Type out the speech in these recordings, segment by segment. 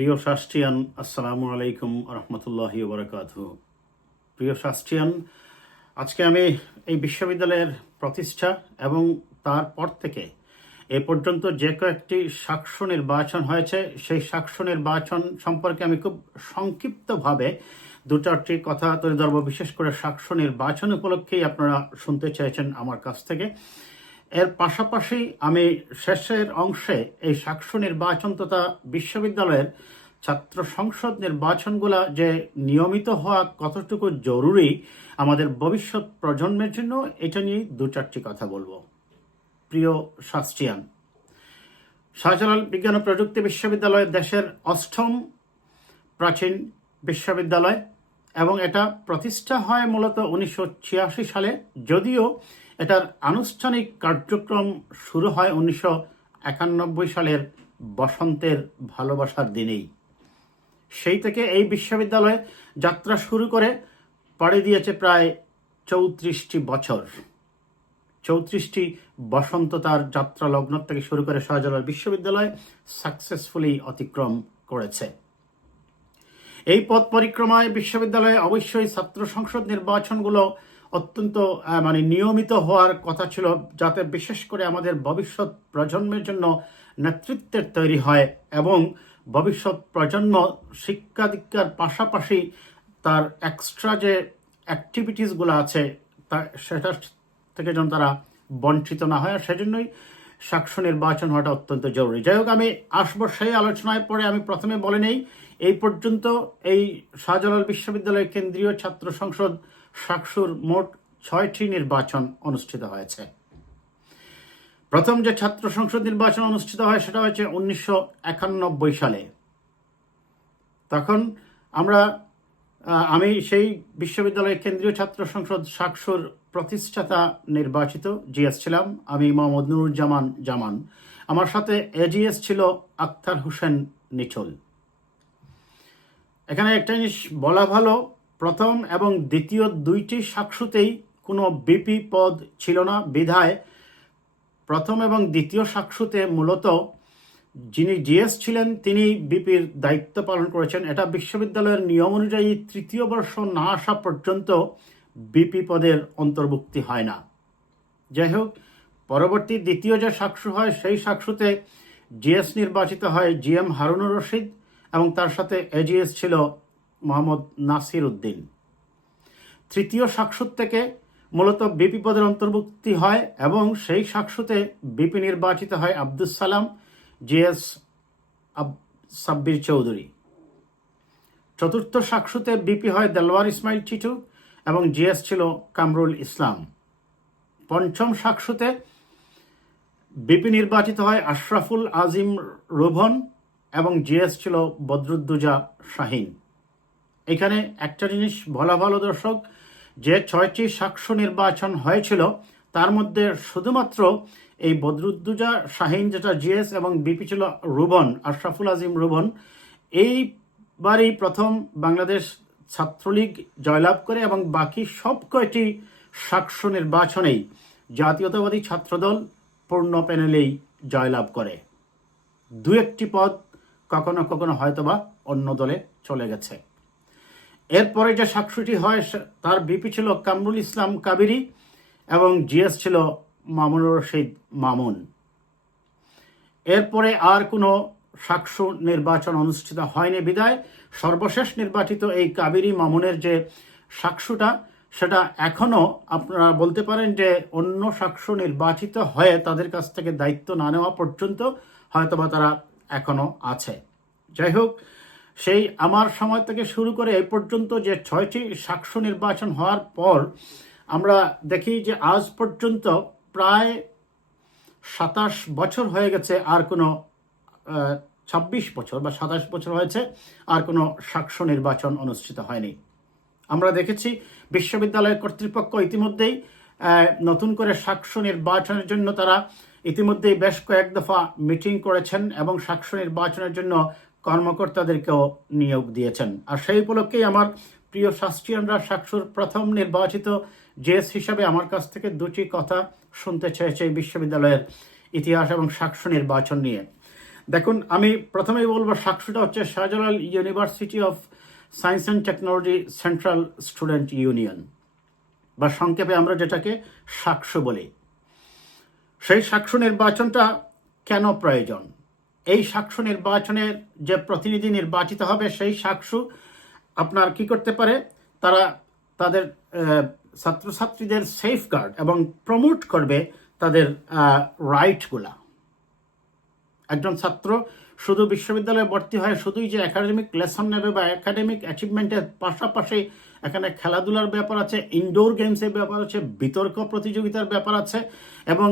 প্রিয় শাস্ত্রিয়ান, আসসালামু আলাইকুম রহমতুল্লাহ বরকাত প্রিয় শাস্ত্রিয়ান, আজকে আমি এই বিশ্ববিদ্যালয়ের প্রতিষ্ঠা এবং তারপর থেকে এ পর্যন্ত যে কয়েকটি সাক্ষ্য নির্বাচন হয়েছে, সেই সাক্ষ্য নির্বাচন সম্পর্কে আমি খুব সংক্ষিপ্তভাবে দু চারটি কথা তুলে ধরবো। বিশেষ করে সাক্ষ্য নির্বাচন উপলক্ষেই আপনারা শুনতে চেয়েছেন আমার কাছ থেকে। এর পাশাপাশি আমি শেষের অংশে এই সাক্ষ্য নির্বাচন তথা বিশ্ববিদ্যালয়ের ছাত্র সংসদ নির্বাচনগুলা যে নিয়মিত হওয়া কতটুকু জরুরি আমাদের ভবিষ্যৎ প্রজন্মের জন্য, এটা নিয়ে দু চারটি কথা বলব। প্রিয় শাস্ত্রিয়ান, শাহজালাল বিজ্ঞান ও প্রযুক্তি বিশ্ববিদ্যালয় দেশের অষ্টম প্রাচীন বিশ্ববিদ্যালয় এবং এটা প্রতিষ্ঠা হয় মূলত উনিশশো ছিয়াশি সালে, যদিও এটার আনুষ্ঠানিক কার্যক্রম শুরু হয় উনিশশো একানব্বই সালের বসন্তের ভালোবাসার দিনেই। সেই থেকে এই বিশ্ববিদ্যালয়ে যাত্রা শুরু করে পাড়ি দিয়েছে প্রায় চৌত্রিশটি বছর। চৌত্রিশটি বসন্ত তার যাত্রা লগ্ন থেকে শুরু করে শাহজালাল বিশ্ববিদ্যালয় সাকসেসফুলি অতিক্রম করেছে। এই পথ পরিক্রমায় বিশ্ববিদ্যালয়ে অবশ্যই ছাত্র সংসদ নির্বাচনগুলো অত্যন্ত মানে নিয়মিত হওয়ার কথা ছিল যাতে বিশেষ করে আমাদের ভবিষ্যৎ প্রজন্মের জন্য নেতৃত্বের তৈরি হয় এবং ভবিষ্যৎ প্রজন্ম শিক্ষা দীক্ষার পাশাপাশি তার এক্সট্রা যে অ্যাক্টিভিটিসগুলো আছে, তা সেটা থেকে যেন তারা বঞ্চিত না হয়। আর সেজন্যই সাক্ষ্য নির্বাচন হওয়াটা অত্যন্ত জরুরি। যাই হোক, আমি আসব সেই আলোচনায়, পরে আমি প্রথমে বলে নেই। এই পর্যন্ত এই শাহজালাল বিশ্ববিদ্যালয়ের কেন্দ্রীয় ছাত্র সংসদ সাকসুর মোট ছয়টি নির্বাচন অনুষ্ঠিত হয়েছে। প্রথম যে ছাত্র সংসদ নির্বাচন অনুষ্ঠিত হয়, সেটা হয়েছে উনিশশো একানব্বই সালে। তখন আমরা আমি সেই বিশ্ববিদ্যালয়ের কেন্দ্রীয় ছাত্র সংসদ সাকসুর প্রতিষ্ঠাতা নির্বাচিত, জিএস ছিলাম। আমি মোহাম্মদ নুরুজ্জামান জামান। আমার সাথে এজিএস ছিল আক্তার হোসেন নিচল। এখানে একটা জিনিস বলা ভালো প্রথম এবং দ্বিতীয় দুইটি সাক্ষুতেই কোনো বিপি পদ ছিল না। বিধায় প্রথম এবং দ্বিতীয় সাক্ষুতে মূলত যিনি জিএস ছিলেন, তিনি বিপির দায়িত্ব পালন করেছেন। এটা বিশ্ববিদ্যালয়ের নিয়ম অনুযায়ী তৃতীয় বর্ষ না আসা পর্যন্ত বিপি পদের অন্তর্ভুক্তি হয় না। যাই হোক, পরবর্তী দ্বিতীয় যে সাক্ষু হয়, সেই সাক্ষুতে জিএস নির্বাচিত হয় জি এম হারুনুর রশিদ এবং তার সাথে এজিএস ছিল মোহাম্মদ নাসির উদ্দিন তৃতীয় সাক্ষুত থেকে মূলত বিপি পদের অন্তর্ভুক্তি হয় এবং সেই সাক্ষুতে বিপি নির্বাচিত হয় আব্দুস সালাম জিএস সাব্বির চৌধুরী। চতুর্থ শাকসুতে বিপি হয় দেলওয়ার ইসমাইল চিটু এবং জিএস ছিল কামরুল ইসলাম। পঞ্চম শাকসুতে বিপি নির্বাচিত হয় আশরাফুল আজিম রোভন এবং জিএস ছিল বদরুদ্দুজা শাহিন। এখানে একটা জিনিস বলা ভালো, দর্শক, যে ছয়টি সাক্ষ্য নির্বাচন হয়েছিল, তার মধ্যে শুধুমাত্র এই বদরুদ্দুজা শাহিন, যেটা জিএস এবং বিপি ছিল রুবন, আশরাফুল আজিম রুবন, এইবারই প্রথম বাংলাদেশ ছাত্রলীগ জয়লাভ করে এবং বাকি সব কয়টি সাক্ষ্য নির্বাচনেই জাতীয়তাবাদী ছাত্রদল পূর্ণ প্যানেলেই জয়লাভ করে। দু একটি পদ কখনো কখনো হয়তোবা অন্য দলে চলে গেছে। এরপরে যে সাক্ষীটি হয় তার বিপি ছিল কামরুল ইসলাম কাবেরি এবং জিএস ছিল মামুনুর রশিদ মামুন। এরপরে আর কোনো সাক্ষ্য নির্বাচন অনুষ্ঠিত হয়নি বিদায়। সর্বশেষ নির্বাচিত এই কাবেরি মামুনের যে সাক্ষ্যটা, সেটা এখনও আপনারা বলতে পারেন যে অন্য সাক্ষ্য নির্বাচিত হয়ে তাদের কাছ থেকে দায়িত্ব না নেওয়া পর্যন্ত হয়তোবা তারা এখনও আছে। যাই হোক সেই আমার সময় থেকে শুরু করে এই পর্যন্ত যে ছয়টি সাক্ষ্য নির্বাচন হওয়ার পর আমরা দেখি যে আজ পর্যন্ত প্রায় সাতাশ বছর হয়ে গেছে আর কোনো ছাব্বিশ বছর বা সাতাশ বছর হয়েছে আর কোনো সাক্ষ্য নির্বাচন অনুষ্ঠিত হয়নি। আমরা দেখেছি বিশ্ববিদ্যালয় কর্তৃপক্ষ ইতিমধ্যেই নতুন করে সাক্ষ্য নির্বাচনের জন্য তারা ইতিমধ্যেই বেশ কয়েক দফা মিটিং করেছেন এবং সাক্ষ্য নির্বাচনের জন্য কর্মকর্তাদেরকেও নিয়োগ দিয়েছেন। আর সেই উপলক্ষেই আমার প্রিয় শাস্ত্রীয়রা সাক্ষর প্রথম নির্বাচিত জেস হিসাবে আমার কাছ থেকে দুটি কথা শুনতে চেয়েছে এই বিশ্ববিদ্যালয়ের ইতিহাস এবং সাক্ষ্য নির্বাচন নিয়ে। দেখুন, আমি প্রথমেই বলব সাকসুটা হচ্ছে Shahjalal university of science and technology central student union, বা সংক্ষেপে আমরা যেটাকে সাকসু বলি। সেই সাকসু নির্বাচনটা কেন প্রয়োজন? এই সাকসু নির্বাচনের যে প্রতিনিধি নির্বাচিত হবে, সেই সাকসু আপনার কি করতে পারে? তারা তাদের ছাত্রছাত্রীদের সেফগার্ড এবং প্রমোট করবে তাদের রাইটগুলা একজন ছাত্র শুধু বিশ্ববিদ্যালয়ে ভর্তি হয়, শুধুই যে একাডেমিক লেসন নেবে বা একাডেমিক অ্যাচিভমেন্টের পাশাপাশি এখানে খেলাধুলার ব্যাপার আছে ইনডোর গেমসের ব্যাপার আছে, বিতর্ক প্রতিযোগিতার ব্যাপার আছে এবং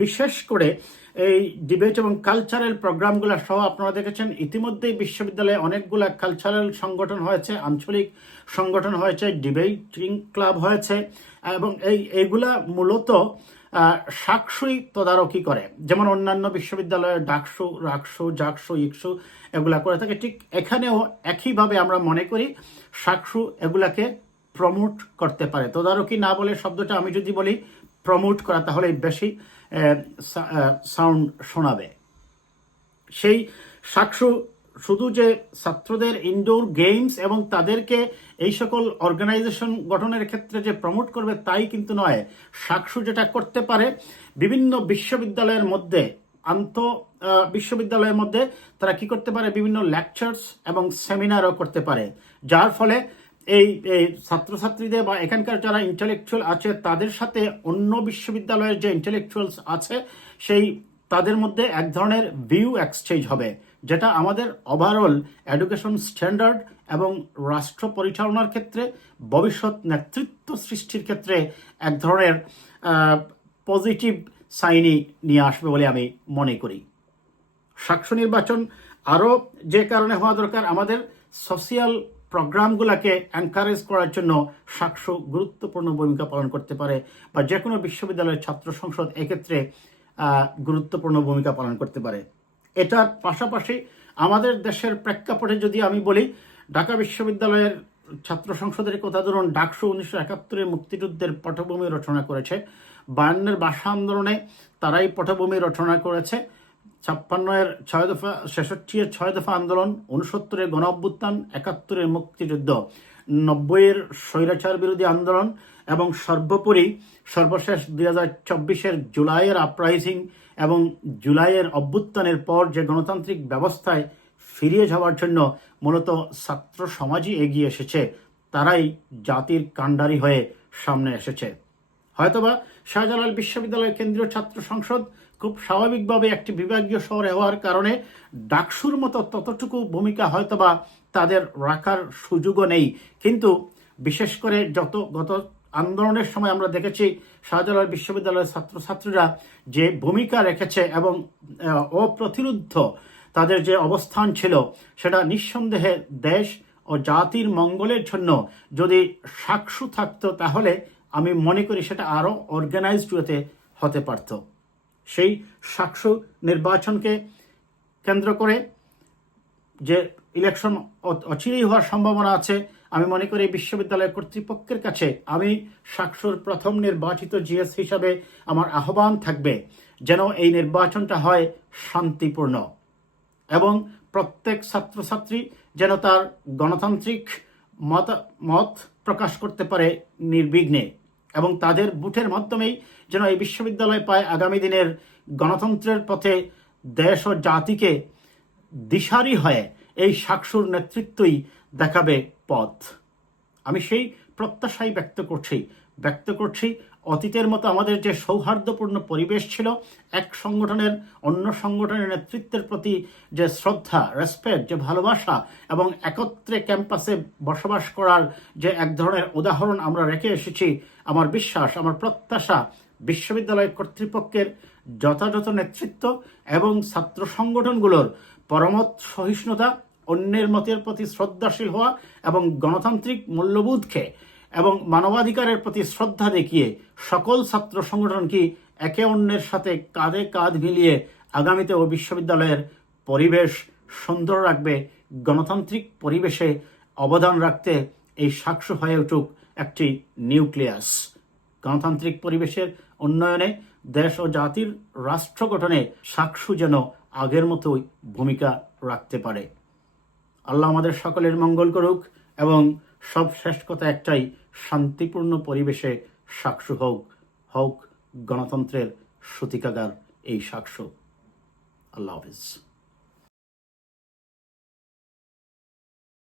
বিশেষ করে এই ডিবেট এবং কালচারাল প্রোগ্রামগুলো সহ আপনারা দেখেছেন। ইতিমধ্যেই বিশ্ববিদ্যালয়ে অনেকগুলা কালচারাল সংগঠন হয়েছে, আঞ্চলিক সংগঠন হয়েছে ডিবেটিং ক্লাব হয়েছে এবং এই এইগুলা মূলত সাকসুই তদারকি করে। যেমন অন্যান্য বিশ্ববিদ্যালয়ে ডাকসু রাকসু জাকসু ইকসু এগুলা করে থাকে। ঠিক এখানেও একইভাবে আমরা মনে করি, সাকসু এগুলাকে প্রমোট করতে পারে। তদারকি না বলে শব্দটা আমি যদি বলি প্রমোট করা তাহলে বেশি সাউন্ড শোনাবে। সেই সাকসু শুধু যে ছাত্রদের ইনডোর গেমস এবং তাদেরকে এই সকল অর্গানাইজেশন গঠনের ক্ষেত্রে যে প্রমোট করবে, তাই কিন্তু নয়। সাকসু যেটা করতে পারে, বিভিন্ন বিশ্ববিদ্যালয়ের মধ্যে, আন্ত বিশ্ববিদ্যালয়ের মধ্যে তারা কি করতে পারে? বিভিন্ন লেকচার্স এবং সেমিনারও করতে পারে। যার ফলে এই এই ছাত্রছাত্রীদের বা এখানকার যারা ইন্টেলেকচুয়াল আছে, তাদের সাথে অন্য বিশ্ববিদ্যালয়ের যে ইন্টেলেকচুয়ালস আছে, সেই তাদের মধ্যে এক ধরনের ভিউ এক্সচেঞ্জ হবে, যেটা আমাদের ওভারঅল এডুকেশন স্ট্যান্ডার্ড এবং রাষ্ট্র পরিচালনার ক্ষেত্রে, ভবিষ্যৎ নেতৃত্ব সৃষ্টির ক্ষেত্রে এক ধরনের পজিটিভ সাইনই নিয়ে আসবে বলে আমি মনে করি। সাক্ষ্য নির্বাচন আরও যে কারণে হওয়া দরকার, আমাদের সোশিয়াল প্রোগ্রামগুলোকে এনকারেজ করার জন্য সাক্ষ্য গুরুত্বপূর্ণ ভূমিকা পালন করতে পারে বা যে কোনো বিশ্ববিদ্যালয়ের ছাত্র সংসদ এক্ষেত্রে গুরুত্বপূর্ণ ভূমিকা পালন করতে পারে। এটার পাশাপাশি আমাদের দেশের প্রেক্ষাপটে যদি আমি বলি, ঢাকা বিশ্ববিদ্যালয়ের ছাত্র সংসদের কথা ধরুন, ডাকসু উনিশশো একাত্তরে মুক্তিযুদ্ধের পটভূমি রচনা করেছে। বায়ান্নের ভাষা আন্দোলনে তারাই পটভূমি রচনা করেছে। ছাপ্পান্নের ছয় দফা ছেষট্টি এর ছয় দফা আন্দোলন উনসত্তরের গণ অভ্যুত্থান একাত্তরের মুক্তিযুদ্ধ, নব্বইয়ের স্বৈরাচার বিরোধী আন্দোলন এবং সর্বোপরি সর্বশেষ দুই হাজার চব্বিশের জুলাইয়ের আপরাইজিং এবং জুলাইয়ের অভ্যুত্থানের পর যে গণতান্ত্রিক ব্যবস্থায় ফিরিয়ে যাওয়ার জন্য মূলত ছাত্র সমাজই এগিয়ে এসেছে, তারাই জাতির কাণ্ডারি হয়ে সামনে এসেছে। হয়তোবা শাহজালাল বিশ্ববিদ্যালয়ের কেন্দ্রীয় ছাত্র সংসদ খুব স্বাভাবিকভাবে একটি বিভাগীয় শহরে হওয়ার কারণে ডাকসুর মতো ততটুকু ভূমিকা হয়তোবা তাদের রাখার সুযোগও নেই। কিন্তু বিশেষ করে যত গত আন্দোলনের সময় আমরা দেখেছি শাহজালাল বিশ্ববিদ্যালয়ের ছাত্রছাত্রীরা যে ভূমিকা রেখেছে এবং অপ্রতিরুদ্ধ তাদের যে অবস্থান ছিল, সেটা নিঃসন্দেহে দেশ ও জাতির মঙ্গলের জন্য যদি সাক্ষু থাকতো তাহলে আমি মনে করি সেটা আরও অর্গানাইজড ওয়েতে হতে পারত। সেই সাক্ষ্য নির্বাচনকে কেন্দ্র করে যে ইলেকশন অচিরেই হওয়ার সম্ভাবনা আছে, আমি মনে করি বিশ্ববিদ্যালয় কর্তৃপক্ষের কাছে আমি সাক্ষর প্রথম নির্বাচিত জিএস হিসাবে আমার আহ্বান থাকবে যেন এই নির্বাচনটা হয় শান্তিপূর্ণ এবং প্রত্যেক ছাত্রছাত্রী যেন তার গণতান্ত্রিক মত মত প্রকাশ করতে পারে নির্বিঘ্নে এবং তাদের বুথের মাধ্যমেই যেন এই বিশ্ববিদ্যালয় পায় আগামী দিনের গণতন্ত্রের পথে দেশ ও জাতিকে দিশারি হয়ে এই সাক্ষুর নেতৃত্বই দেখাবে পথ। আমি সেই প্রত্যাশাই ব্যক্ত করছি ব্যক্ত করছি অতীতের মতো আমাদের যে সৌহার্দ্যপূর্ণ পরিবেশ ছিল, এক সংগঠনের অন্য সংগঠনের নেতৃত্বের প্রতি যে শ্রদ্ধা রেসপেক্ট যে ভালোবাসা এবং একত্রে ক্যাম্পাসে বসবাস করার যে এক ধরনের উদাহরণ আমরা রেখে এসেছি, আমার বিশ্বাস, আমার প্রত্যাশা বিশ্ববিদ্যালয় কর্তৃপক্ষের যথাযথ নেতৃত্ব এবং ছাত্র সংগঠনগুলোর পরমত সহিষ্ণুতা, অন্যের মতের প্রতি শ্রদ্ধাশীল হওয়া এবং গণতান্ত্রিক মূল্যবোধকে এবং মানবাধিকারের প্রতি শ্রদ্ধা দেখিয়ে সকল ছাত্র সংগঠনকে একে অন্যের সাথে কাঁধে কাঁধ মিলিয়ে আগামীতে ও বিশ্ববিদ্যালয়ের পরিবেশ সুন্দর রাখবে, গণতান্ত্রিক পরিবেশে অবদান রাখতে এই সাক্ষ্য হয়ে উঠুক একটি নিউক্লিয়াস। গণতান্ত্রিক পরিবেশের উন্নয়নে দেশ ও জাতির রাষ্ট্র গঠনে সাক্ষু যেন আগের মতোই ভূমিকা রাখতে পারে। আল্লাহ আমাদের সকলের মঙ্গল করুক এবং সব শেষ কথা একটাই, শান্তিপূর্ণ পরিবেশে সাক্ষু হোক হোক গণতন্ত্রের সূতিকাগার এই সাক্ষ্য। আল্লাহ হাফিজ।